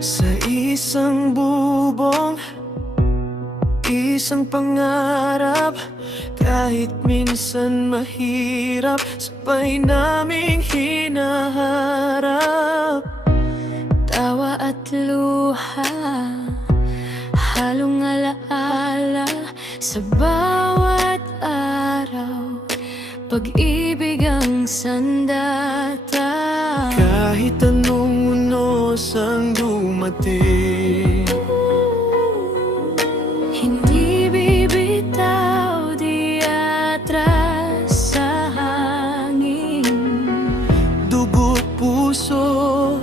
Sa isang bubong, isang pangarap. Kahit minsan mahirap, sabay naming hinaharap. Tawa at luha, halong alaala sa bawat araw. Pag-ibig ang sandata. Kahit anong unos ang dumating, Hindi bibitaw, di atras sa hangin. dugo't puso,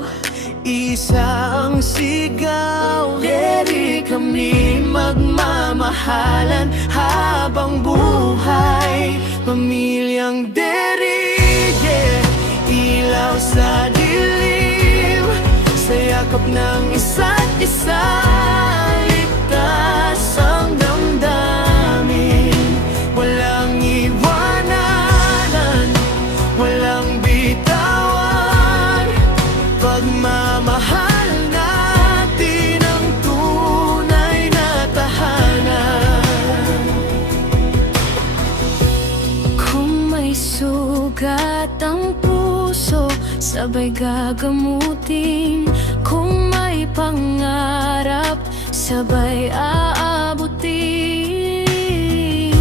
isa ang sigaw. Ready kami magmamahalan habang buhay. Pamilyang Deri, yeah. Ilaw sa dilim, sa yakap ng isa't isa. Ligtas ang damdamin, walang iwanan, walang bitawan. Pagmamahal natin ang tunay na tahanan. Kung may sugat ang puso, sabay gagamutin. Kung may pangarap, sabay aabutin.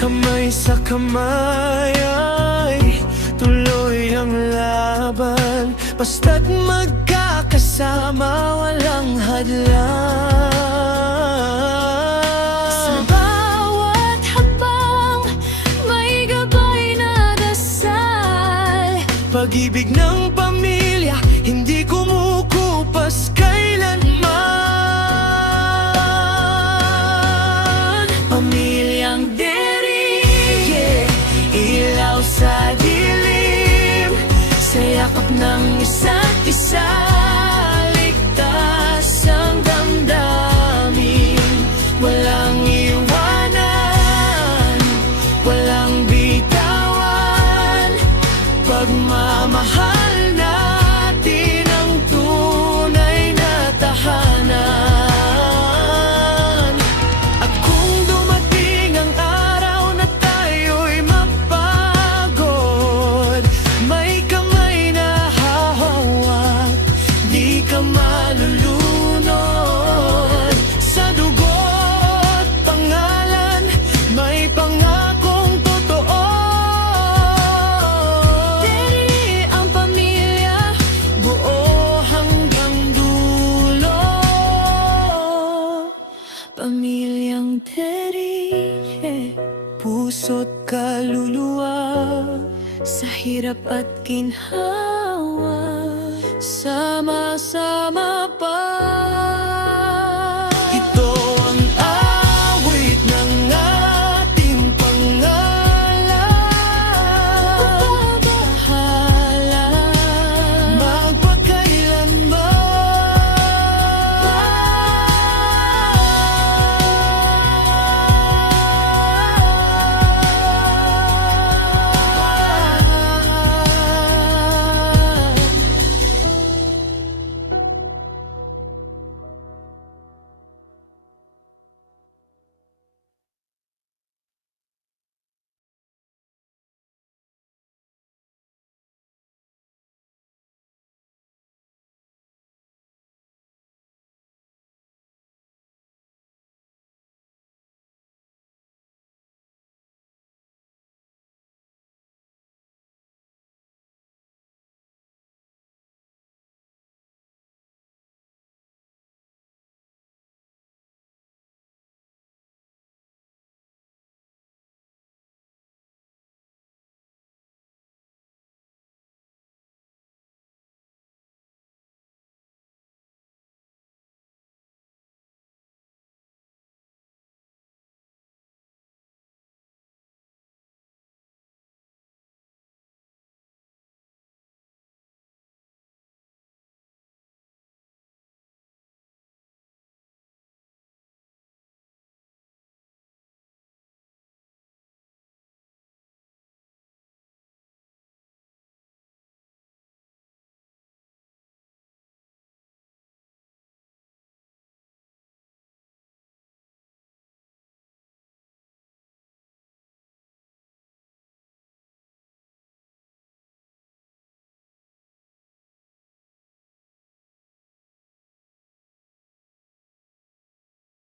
Kamay sa kamay ay tuloy ang laban. Basta't magkakasama, walang hadlang. Sa bawat hakbang, may gabay na dasal. Pag-ibig ng pamilya, hindi kumukupas kailanman. Pamilyang Deri, yeah. Ilaw sa dilim, sa yakap ng isa't isa. Ligtas ang damdamin, walang iwanan, walang bitawan. Pagmamahal natin ang tunay na tahanan. At kung dumating ang araw na tayo'y mapagod, may kamay na hahawak, di ka malulunod. Sa dugo't pangalan, may pangakong totoo. Deri ang pamilya, Buo hanggang dulo. pamilyang Deri, yeah. Puso't kaluluwa, Sa hirap at ginhawa, sama-sama pa.